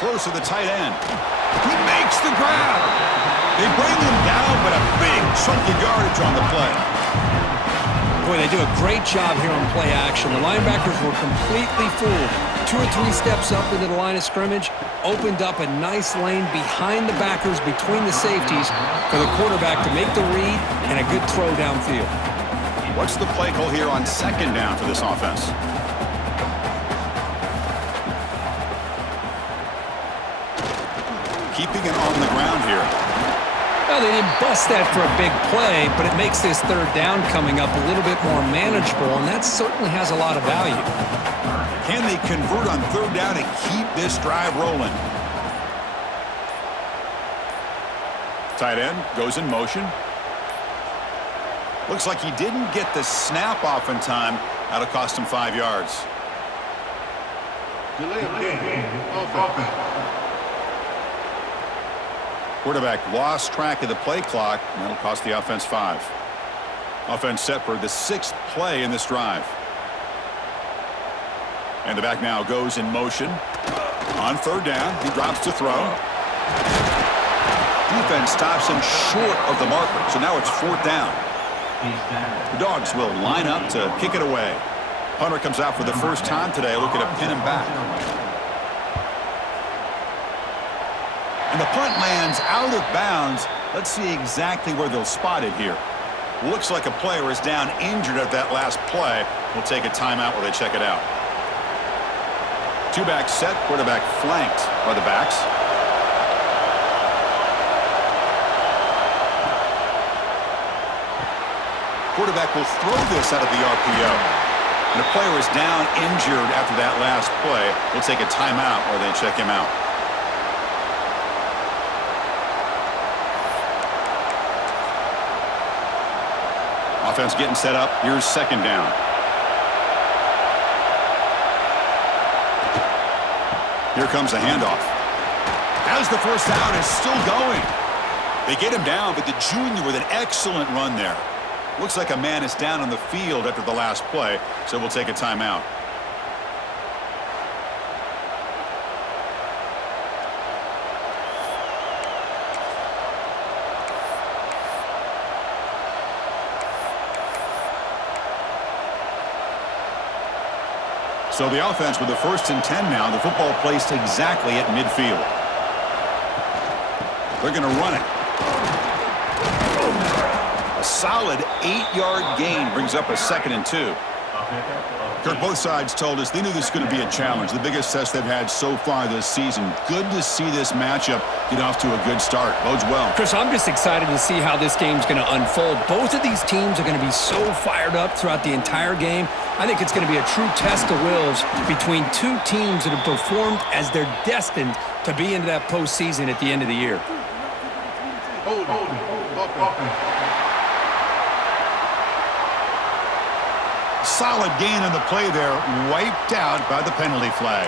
Throws to the tight end. He makes the grab. They bring him down, but a big chunk of yardage on the play. Boy, they do a great job here on play action. The linebackers were completely fooled. 2 or 3 steps up into the line of scrimmage, opened up a nice lane behind the backers, between the safeties, for the quarterback to make the read and a good throw downfield. What's the play call here on second down for this offense? Keeping it on the ground here. Well, they didn't bust that for a big play, but it makes this third down coming up a little bit more manageable, and that certainly has a lot of value. Can they convert on third down and keep this drive rolling? Tight end goes in motion. Looks like he didn't get the snap off in time. That'll cost him 5 yards. Delay of game. Offense. Quarterback lost track of the play clock, and that'll cost the offense 5. Offense set for the 6th play in this drive. And the back now goes in motion. On third down, he drops to throw. Defense stops him short of the marker, so now it's 4th down. The Dogs will line up to kick it away. Punter comes out for the first time today, looking to pin him back. And the punt lands out of bounds. Let's see exactly where they'll spot it here. Looks like a player is down injured at that last play. We'll take a timeout while they check it out. 2-back set, quarterback flanked by the backs. Quarterback will throw this out of the RPO. And the player is down injured after that last play. We'll take a timeout while they check him out. Offense getting set up. Here's second down. Here comes the handoff. As the first down is still going. They get him down, but the junior with an excellent run there. Looks like a man is down on the field after the last play, so we'll take a timeout. So the offense with the 1st and 10 now. The football placed exactly at midfield. They're going to run it. A solid 8-yard gain brings up a 2nd and 2. Kirk, both sides told us they knew this was going to be a challenge. The biggest test they've had so far this season. Good to see this matchup get off to a good start. Bodes well. Chris, I'm just excited to see how this game's going to unfold. Both of these teams are going to be so fired up throughout the entire game. I think it's going to be a true test of wills between two teams that have performed as they're destined to be into that postseason at the end of the year. Solid gain on the play there, wiped out by the penalty flag.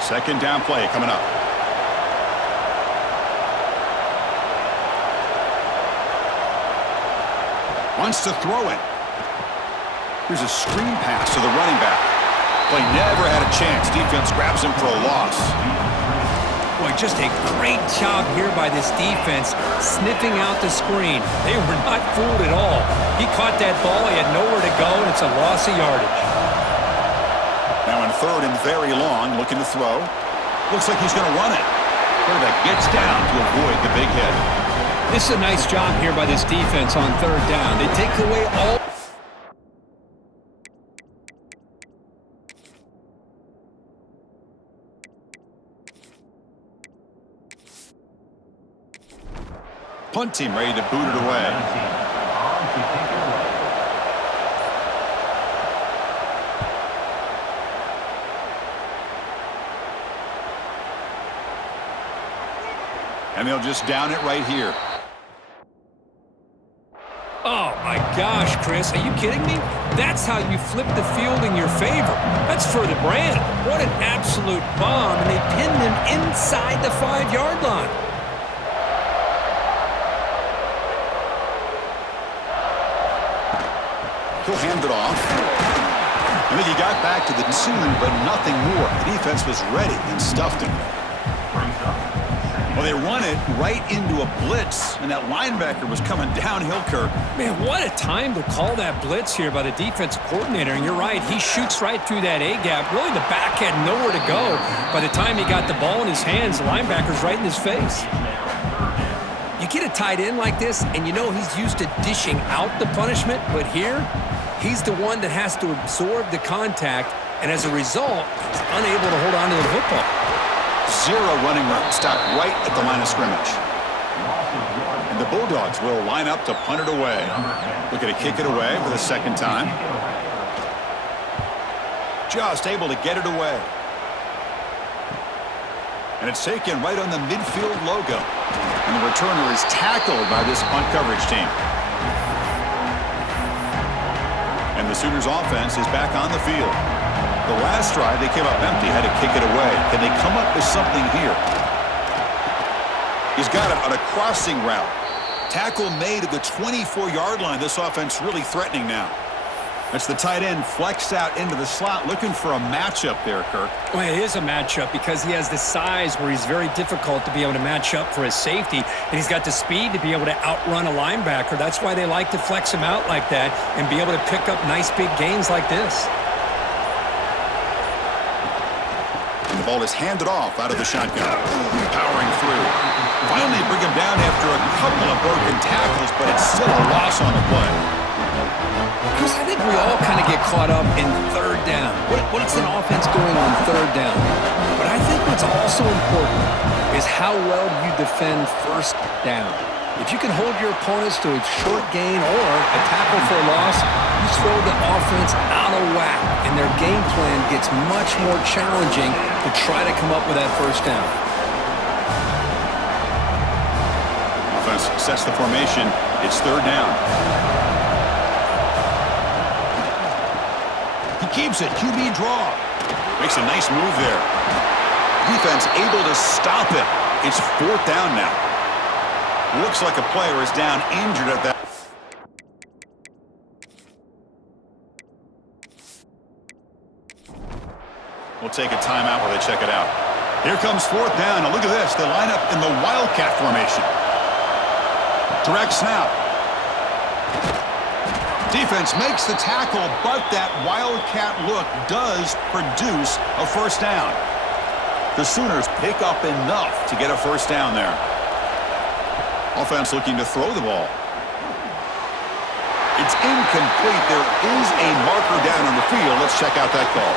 Second down play coming up. Wants to throw it. Here's a screen pass to the running back. Play never had a chance. Defense grabs him for a loss. Boy, just a great job here by this defense, sniffing out the screen. They were not fooled at all. He caught that ball. He had nowhere to go, and it's a loss of yardage. Now in 3rd and very long, looking to throw. Looks like he's going to run it. Quarterback gets down to avoid the big hit. This is a nice job here by this defense on 3rd down. They take away all... Punt team ready to boot it away. And they'll just down it right here. Oh, my gosh, Chris. Are you kidding me? That's how you flip the field in your favor. That's for the brand. What an absolute bomb, and they pinned him inside the 5-yard line. He'll hand it off. I think he got back to the 2, but nothing more. The defense was ready and stuffed him. Well, they run it right into a blitz, and that linebacker was coming downhill, Kirk. Man, what a time to call that blitz here by the defensive coordinator. And you're right, he shoots right through that A-gap. Really, the back had nowhere to go. By the time he got the ball in his hands, the linebacker's right in his face. You get a tight end like this, and you know he's used to dishing out the punishment, but here, he's the one that has to absorb the contact, and as a result, he's unable to hold on to the football. 0 running room, stopped right at the line of scrimmage. And the Bulldogs will line up to punt it away. Looking to kick it away for the second time. Just able to get it away. And it's taken right on the midfield logo. And the returner is tackled by this punt coverage team. And the Sooners offense is back on the field. The last drive, they came up empty, had to kick it away. Can they come up with something here? He's got it on a crossing route. Tackle made at the 24-yard line. This offense really threatening now. That's the tight end flexed out into the slot, looking for a matchup there, Kirk. Well, it is a matchup because he has the size where he's very difficult to be able to match up for his safety, and he's got the speed to be able to outrun a linebacker. That's why they like to flex him out like that and be able to pick up nice big gains like this. And the ball is handed off out of the shotgun. Powering through. Finally bring him down after a couple of broken tackles, but it's still a loss on the play. Because I think we all kind of get caught up in third down. What's an offense doing on third down? But I think what's also important is how well you defend first down. If you can hold your opponents to a short gain or a tackle for a loss, you throw the offense out of whack, and their game plan gets much more challenging to try to come up with that first down. Offense sets the formation. It's third down. He keeps it. QB draw. Makes a nice move there. Defense able to stop it. It's fourth down now. Looks like a player is down injured at that. We'll take a timeout while they check it out. Here comes fourth down. Now look at this. They line up in the Wildcat formation. Direct snap. Defense makes the tackle, but that Wildcat look does produce a first down. The Sooners pick up enough to get a first down there. Offense looking to throw the ball. It's incomplete. There is a marker down on the field. Let's check out that call.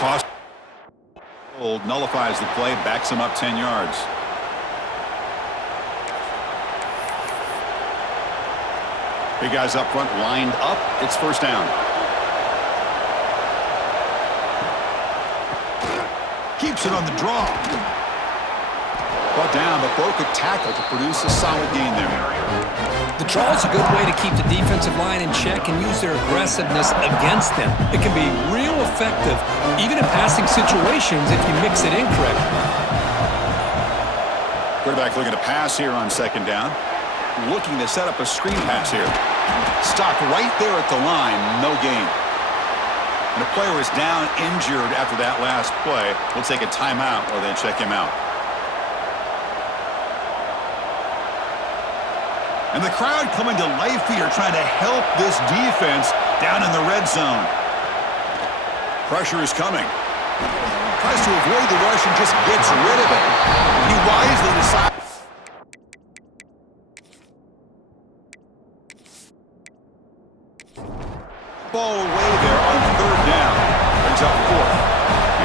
Cost hold nullifies the play, backs him up 10 yards. Big guys up front lined up. It's first down. Keeps it on the draw. Brought down, but broke a tackle to produce a solid gain there. The draw is a good way to keep the defensive line in check and use their aggressiveness against them. It can be real effective, even in passing situations, if you mix it in correctly. Quarterback looking to pass here on second down. Looking to set up a screen pass here. Stopped right there at the line, no gain. And the player is down injured after that last play. We'll take a timeout while they check him out. And the crowd coming to life here, trying to help this defense down in the red zone. Pressure is coming. Tries to avoid the rush and just gets rid of it. He wisely decides. Ball away there on third down. Brings up fourth.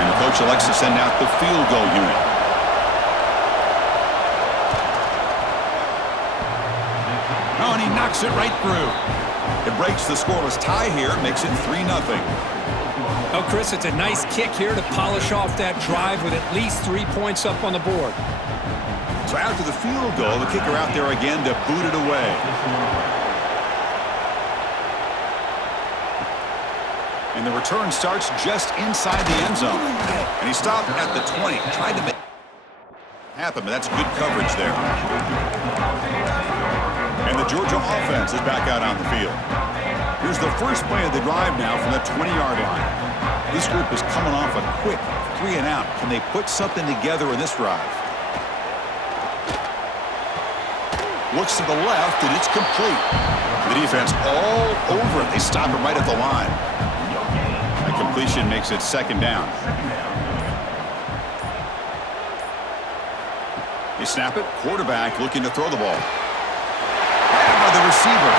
And the coach elects to send out the field goal unit. Oh, and he knocks it right through. It breaks the scoreless tie here, makes it 3-0. Oh, Chris, it's a nice kick here to polish off that drive with at least 3 points up on the board. So after the field goal, the kicker out there again to boot it away. And the return starts just inside the end zone. And he stopped at the 20. Tried to make it happen, but that's good coverage there. And the Georgia offense is back out on the field. Here's the first play of the drive now from the 20-yard line. This group is coming off a quick 3-and-out. Can they put something together in this drive? Looks to the left, and it's complete. The defense all over it. They stop him right at the line. A completion makes it second down. They snap it. Quarterback looking to throw the ball. By the receiver.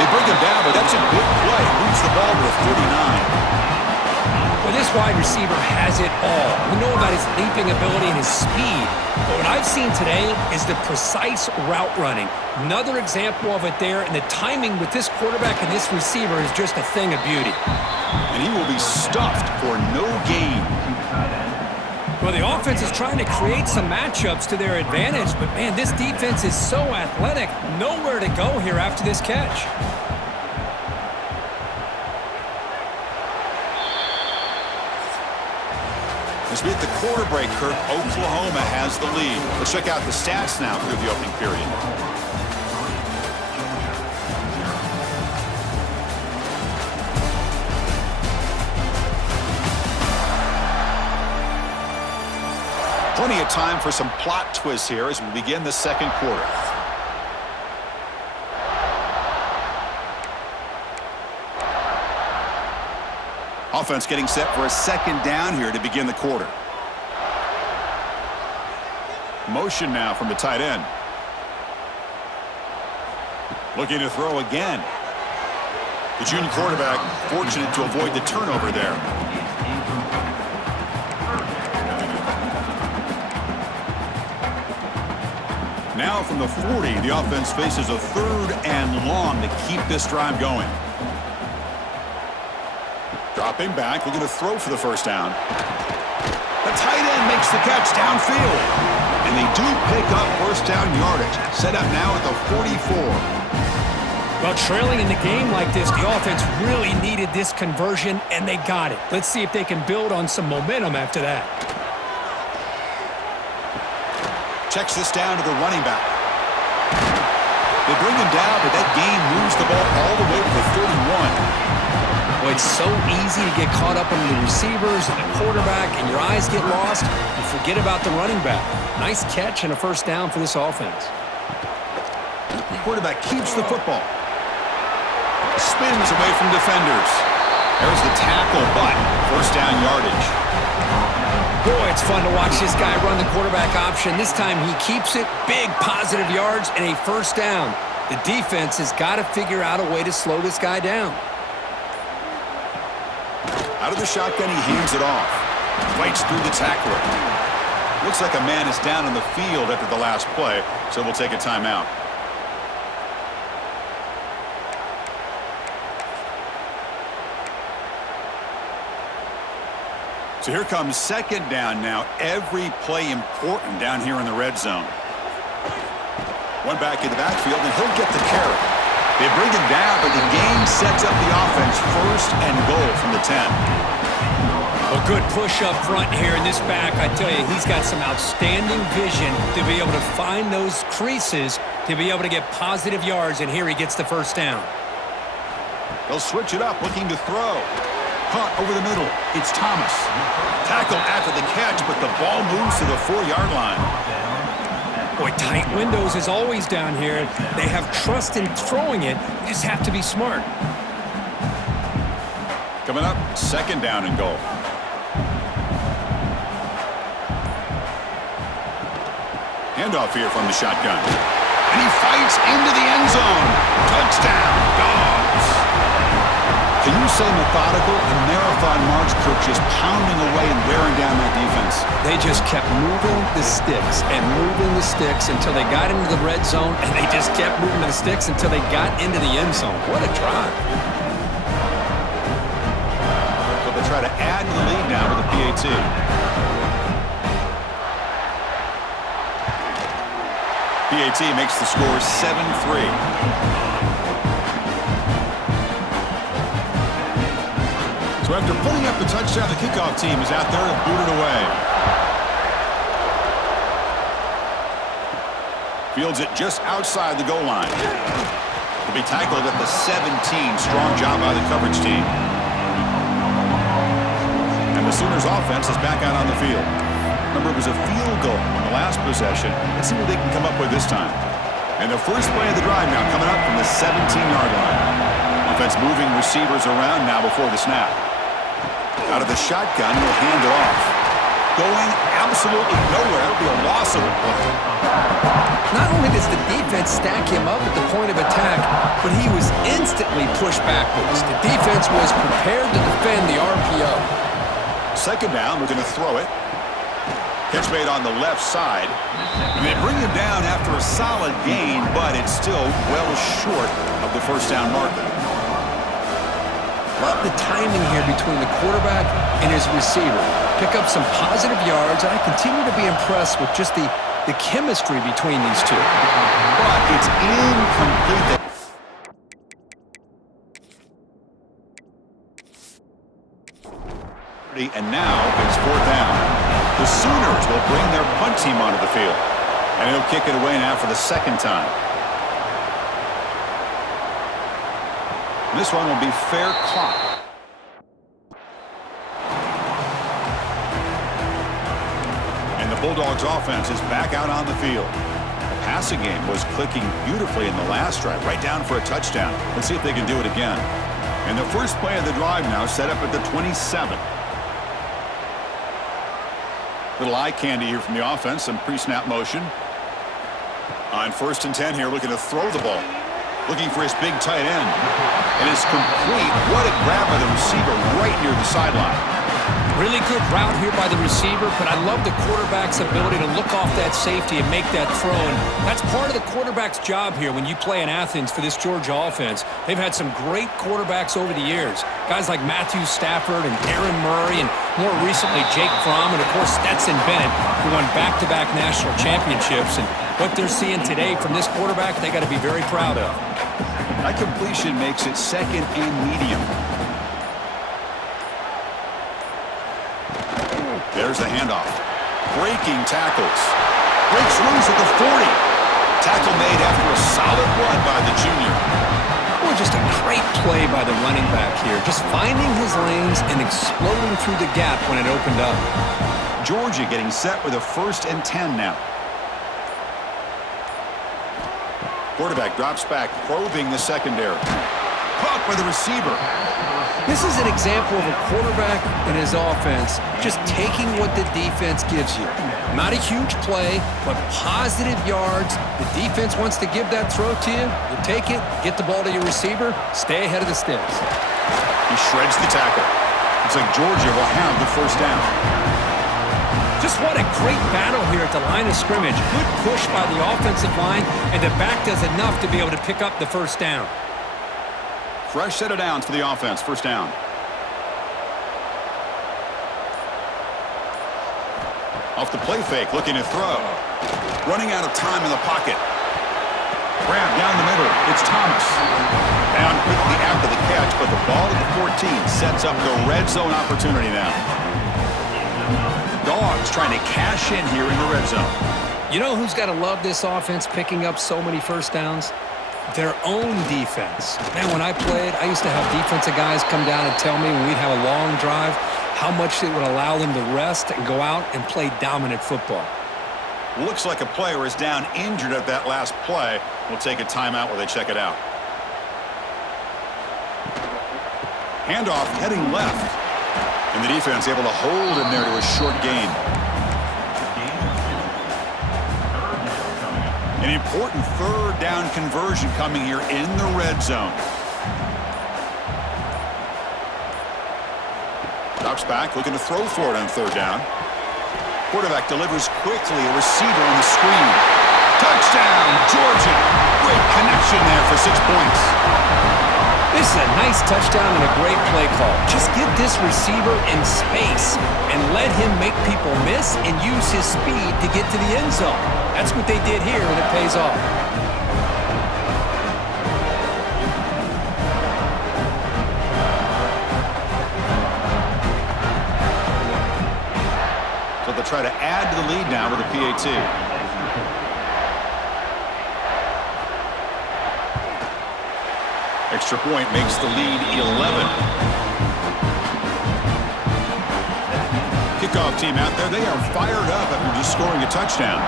They bring him down, but that's a good play. Moves the ball to the 39. Well, this wide receiver has it all. We know about his leaping ability and his speed. But what I've seen today is the precise route running. Another example of it there, and the timing with this quarterback and this receiver is just a thing of beauty. And he will be stuffed for no gain. Well, the offense is trying to create some matchups to their advantage, but man, this defense is so athletic. Nowhere to go here after this catch. As we hit the quarter break, Kirk, Oklahoma has the lead. Let's check out the stats now through the opening period. Plenty of time for some plot twists here as we begin the second quarter. Offense getting set for a second down here to begin the quarter. Motion now from the tight end. Looking to throw again. The junior quarterback fortunate to avoid the turnover there. Now from the 40, the offense faces a 3rd and long to keep this drive going. Dropping back, looking to throw for the first down. The tight end makes the catch downfield. And they do pick up first down yardage. Set up now at the 44. Well, trailing in the game like this, the offense really needed this conversion, and they got it. Let's see if they can build on some momentum after that. Checks this down to the running back. They bring him down, but that gain moves the ball all the way to the 31. Well, it's so easy to get caught up on the receivers and the quarterback, and your eyes get lost. You forget about the running back. Nice catch and a first down for this offense. The quarterback keeps the football. Spins away from defenders. There's the tackle, but first down yardage. Boy, it's fun to watch this guy run the quarterback option. This time he keeps it. Big positive yards and a first down. The defense has got to figure out a way to slow this guy down. Out of the shotgun, he hands it off. Fights through the tackler. Looks like a man is down on the field after the last play, so we'll take a timeout. So here comes second down now. Every play important down here in the red zone. One back in the backfield, and he'll get the carry. They bring him down, but the game sets up the offense first and goal from the 10. A good push up front here in this back. I tell you, he's got some outstanding vision to be able to find those creases, to be able to get positive yards, and here he gets the first down. They'll switch it up, looking to throw. Caught over the middle. It's Thomas. Tackled after the catch, but the ball moves to the 4-yard line. Boy, tight windows is always down here. They have trust in throwing it. You just have to be smart. Coming up, second down and goal. Handoff here from the shotgun. And he fights into the end zone. Touchdown, Dogs. Can you say methodical and marathon march, Kirk, just pounding away and wearing down that defense? They just kept moving the sticks and moving the sticks until they got into the red zone, and they just kept moving the sticks until they got into the end zone. What a drive. So they try to add to the lead now with the PAT. PAT makes the score 7-3. So after putting up the touchdown, the kickoff team is out there to boot it away. Fields it just outside the goal line. He'll be tackled at the 17. Strong job by the coverage team. And the Sooners offense is back out on the field. Remember, it was a field goal in the last possession. Let's see what they can come up with this time. And the first play of the drive now coming up from the 17-yard line. Offense moving receivers around now before the snap. Out of the shotgun, he'll hand it off. Going absolutely nowhere. It'll be a loss of a play. Not only does the defense stack him up at the point of attack, but he was instantly pushed backwards. The defense was prepared to defend the RPO. Second down, we're going to throw it. Catch made on the left side. And they bring him down after a solid gain, but it's still well short of the first down marker. Love the timing here between the quarterback and his receiver. Pick up some positive yards, and I continue to be impressed with just the chemistry between these two. But it's incomplete. And now it's fourth down. The Sooners will bring their punt team onto the field. And he'll kick it away now for the second time. And this one will be fair caught. And the Bulldogs offense is back out on the field. The passing game was clicking beautifully in the last drive, right down for a touchdown. Let's see if they can do it again. And the first play of the drive now set up at the 27. Little eye candy here from the offense, some pre-snap motion. On 1st and 10 here, looking to throw the ball. Looking for his big tight end. And it's complete. What a grab by the receiver right near the sideline. Really good route here by the receiver, but I love the quarterback's ability to look off that safety and make that throw. And that's part of the quarterback's job here when you play in Athens for this Georgia offense. They've had some great quarterbacks over the years. Guys like Matthew Stafford and Aaron Murray, and more recently Jake Fromm, and of course Stetson Bennett, who won back-to-back national championships. And what they're seeing today from this quarterback, they got to be very proud of. That completion makes it second and medium. There's the handoff. Breaking tackles. Breaks loose at the 40. Tackle made after a solid run by the junior. Boy, just a great play by the running back here. Just finding his lanes and exploding through the gap when it opened up. Georgia getting set with a 1st and 10 now. Quarterback drops back, probing the secondary. Caught by the receiver. This is an example of a quarterback and his offense just taking what the defense gives you. Not a huge play, but positive yards. The defense wants to give that throw to you. You take it, get the ball to your receiver, stay ahead of the sticks. He shreds the tackle. Looks like Georgia will have the first down. Just what a great battle here at the line of scrimmage. Good push by the offensive line, and the back does enough to be able to pick up the first down. Fresh set of downs for the offense. First down. Off the play fake, looking to throw. Running out of time in the pocket. Grab down the middle. It's Thomas. Down quickly after the catch, but the ball at the 14 sets up the red zone opportunity now. Dogs trying to cash in here in the red zone. You know who's got to love this offense picking up so many first downs? Their own defense. Man, when I played, I used to have defensive guys come down and tell me when we'd have a long drive how much it would allow them to rest and go out and play dominant football. Looks like a player is down injured at that last play. We'll take a timeout while they check it out. Handoff heading left. And the defense able to hold him there to a short gain. An important third down conversion coming here in the red zone. Drops back, looking to throw for it on third down. Quarterback delivers quickly, a receiver on the screen. Touchdown, Georgia! Great connection there for 6 points. This is a nice touchdown and a great play call. Just get this receiver in space and let him make people miss and use his speed to get to the end zone. That's what they did here, and it pays off. So they'll try to add to the lead now with a PAT. Extra point makes the lead 11. Kickoff team out there, they are fired up after just scoring a touchdown.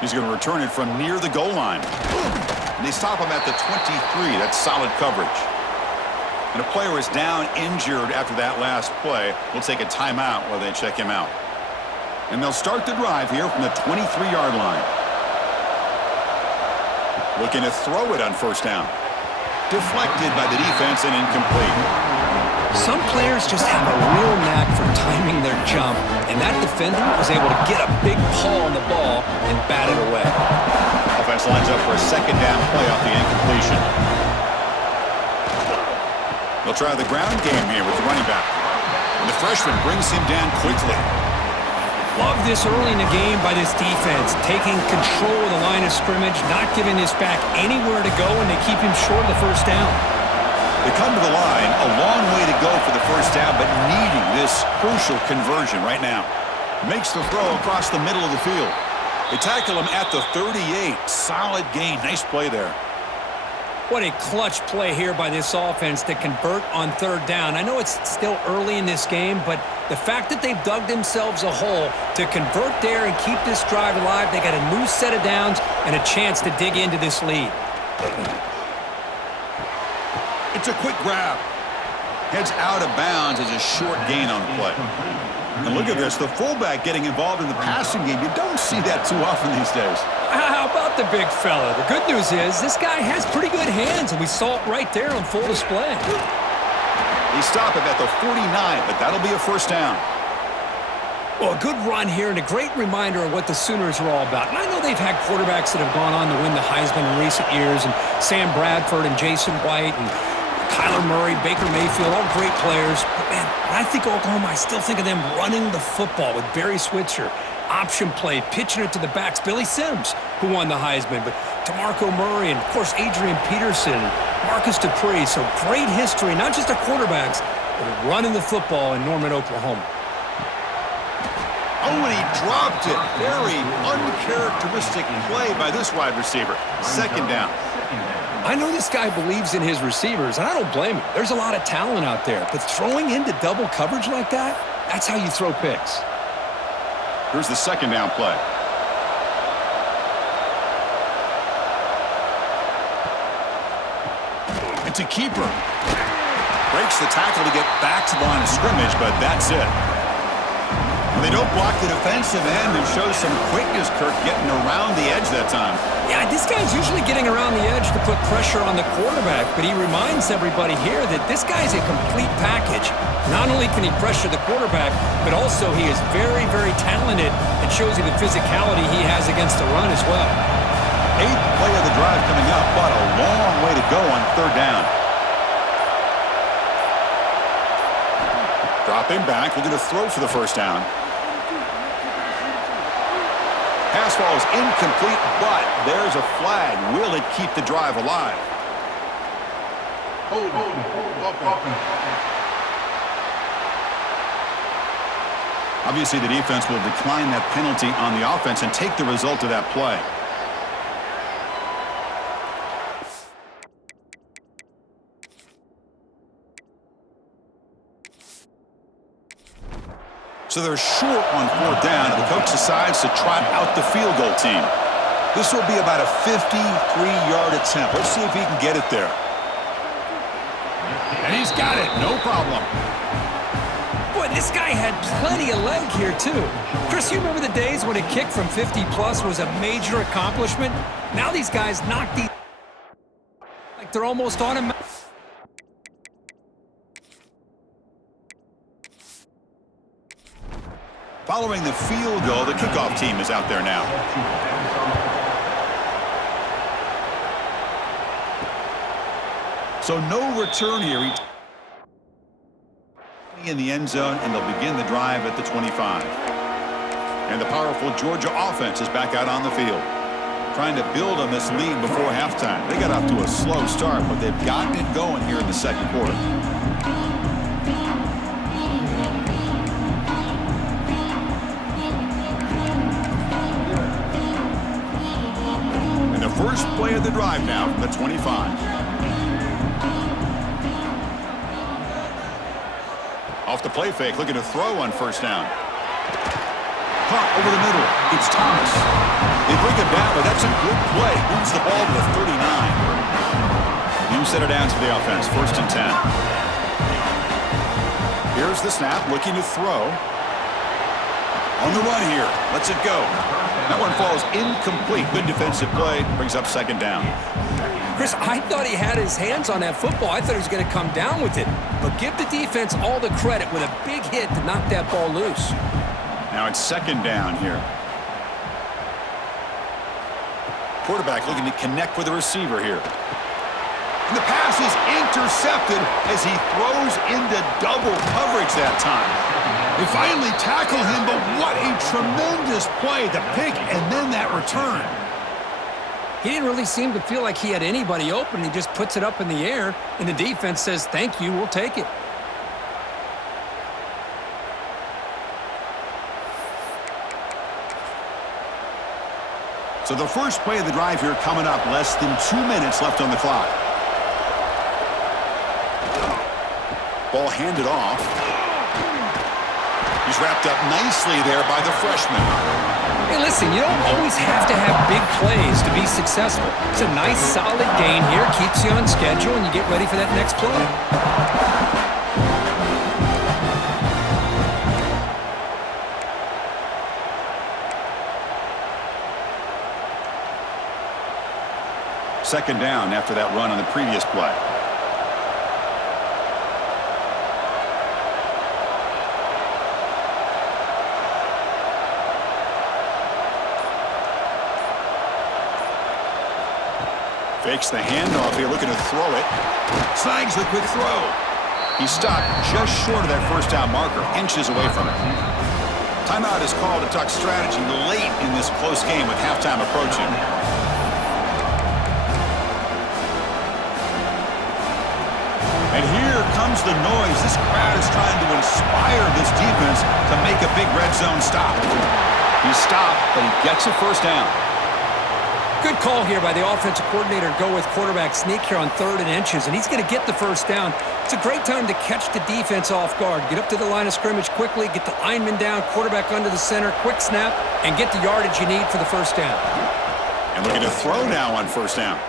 He's going to return it from near the goal line. And they stop him at the 23. That's solid coverage. And a player is down injured after that last play. We'll take a timeout while they check him out. And they'll start the drive here from the 23-yard line. Looking to throw it on first down. Deflected by the defense and incomplete. Some players just have a real knack for timing their jump, and that defender was able to get a big paw on the ball and bat it away. Offense lines up for a second down play off the incompletion. They'll try the ground game here with the running back. And the freshman brings him down quickly. Love this early in the game by this defense, taking control of the line of scrimmage, not giving this back anywhere to go, and they keep him short of the first down. They come to the line, a long way to go for the first down, but needing this crucial conversion right now. Makes the throw across the middle of the field. They tackle him at the 38. Solid gain. Nice play there. What a clutch play here by this offense to convert on third down. I know it's still early in this game, but the fact that they've dug themselves a hole to convert there and keep this drive alive, they got a new set of downs and a chance to dig into this lead. It's a quick grab. Heads out of bounds as a short gain on the play. And look at this, the fullback getting involved in the passing game. You don't see that too often these days. How about the big fella? The good news is this guy has pretty good hands, and we saw it right there on full display. They stop him at the 49, but that'll be a first down. Well, a good run here and a great reminder of what the Sooners are all about. And I know they've had quarterbacks that have gone on to win the Heisman in recent years, and Sam Bradford and Jason White and Kyler Murray, Baker Mayfield, all great players. But, man, when I think Oklahoma, I still think of them running the football with Barry Switzer. Option play, pitching it to the backs. Billy Sims, who won the Heisman, but DeMarco Murray and, of course, Adrian Peterson, Marcus Dupree. So great history, not just of quarterbacks, but of running the football in Norman, Oklahoma. Oh, and he dropped it. Very uncharacteristic play by this wide receiver. Second down. I know this guy believes in his receivers, and I don't blame him. There's a lot of talent out there, but throwing into double coverage like that, that's how you throw picks. Here's the second down play. It's a keeper. Breaks the tackle to get back to the line of scrimmage, but that's it. They don't block the defensive end and show some quickness, Kirk, getting around the edge that time. Yeah, this guy's usually getting around the edge to put pressure on the quarterback, but he reminds everybody here that this guy's a complete package. Not only can he pressure the quarterback, but also he is very, very talented and shows you the physicality he has against the run as well. Eighth play of the drive coming up, but a long way to go on third down. Dropping back, looking to throw for the first down. Pass ball is incomplete, but there's a flag. Will it keep the drive alive? Hold offense. Obviously, the defense will decline that penalty on the offense and take the result of that play. So they're short on fourth down, and the coach decides to trot out the field goal team. This will be about a 53-yard attempt. Let's see if he can get it there. And he's got it, no problem. Boy, this guy had plenty of leg here, too. Chris, you remember the days when a kick from 50-plus was a major accomplishment? Now these guys knock these like they're almost automatic. Following the field goal, the kickoff team is out there now. So no return here. In the end zone, and they'll begin the drive at the 25. And the powerful Georgia offense is back out on the field, trying to build on this lead before halftime. They got off to a slow start, but they've gotten it going here in the second quarter. First play of the drive now from the 25. Off the play fake, looking to throw on first down. Caught over the middle. It's Thomas. They bring him down, but that's a good play. Moves the ball to the 39. New set of downs for the offense. First and 10. Here's the snap, looking to throw. On the run here. Lets it go. That one falls incomplete. Good defensive play. Brings up second down. Chris, I thought he had his hands on that football. I thought he was going to come down with it. But give the defense all the credit with a big hit to knock that ball loose. Now it's second down here. Quarterback looking to connect with the receiver here. And the pass is intercepted as he throws into double coverage that time. They finally tackle him, but what a tremendous play. The pick and then that return. He didn't really seem to feel like he had anybody open. He just puts it up in the air, and the defense says, thank you, we'll take it. So the first play of the drive here coming up. Less than 2 minutes left on the clock. Ball handed off. He's wrapped up nicely there by the freshman. Hey, listen, you don't always have to have big plays to be successful. It's a nice, solid gain here, keeps you on schedule, and you get ready for that next play. Second down after that run on the previous play. Fakes the handoff here, looking to throw it. Snags the quick throw. He stopped just short of that first down marker, inches away from it. Timeout is called to talk strategy late in this close game with halftime approaching. And here comes the noise. This crowd is trying to inspire this defense to make a big red zone stop. He stopped, but he gets a first down. Good call here by the offensive coordinator to go with quarterback sneak here on 3rd and inches, and he's going to get the first down. It's a great time to catch the defense off guard. Get up to the line of scrimmage quickly, get the lineman down, quarterback under the center, quick snap, and get the yardage you need for the first down. And looking to throw now on first down.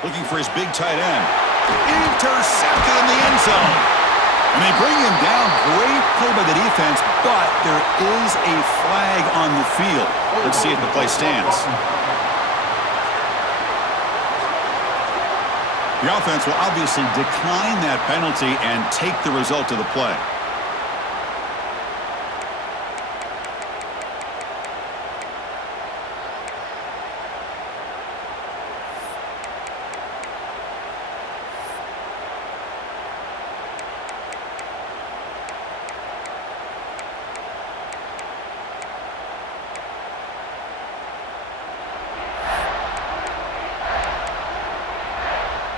Looking for his big tight end. Intercepted in the end zone. And they bring him down. Great play by the defense, but there is a flag on the field. Let's see if the play stands. The offense will obviously decline that penalty and take the result of the play.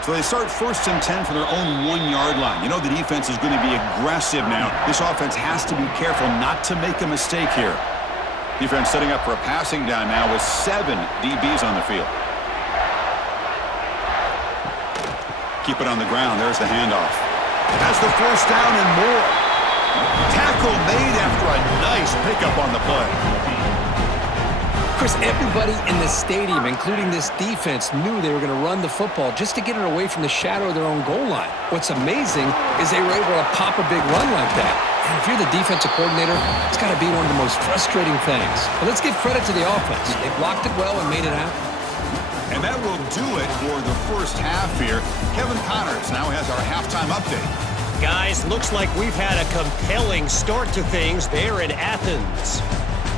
So they start 1st and 10 from their own 1-yard line. You know the defense is going to be aggressive now. This offense has to be careful not to make a mistake here. Defense setting up for a passing down now with 7 DBs on the field. Keep it on the ground. There's the handoff. Has the first down and more. Tackle made after a nice pickup on the play. Chris, everybody in the stadium, including this defense, knew they were going to run the football just to get it away from the shadow of their own goal line. What's amazing is they were able to pop a big run like that. And if you're the defensive coordinator, it's got to be one of the most frustrating things. But let's give credit to the offense. They blocked it well and made it happen. And that will do it for the first half here. Kevin Connors now has our halftime update. Guys, looks like we've had a compelling start to things there in Athens.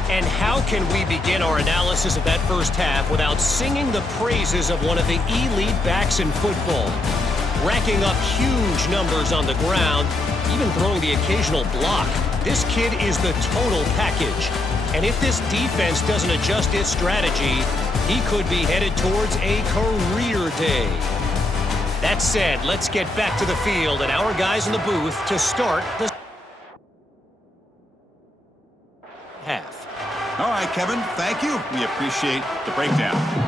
And how can we begin our analysis of that first half without singing the praises of one of the elite backs in football? Racking up huge numbers on the ground, even throwing the occasional block. This kid is the total package. And if this defense doesn't adjust its strategy, he could be headed towards a career day. That said, let's get back to the field and our guys in the booth to start the half. All right, Kevin, thank you. We appreciate the breakdown.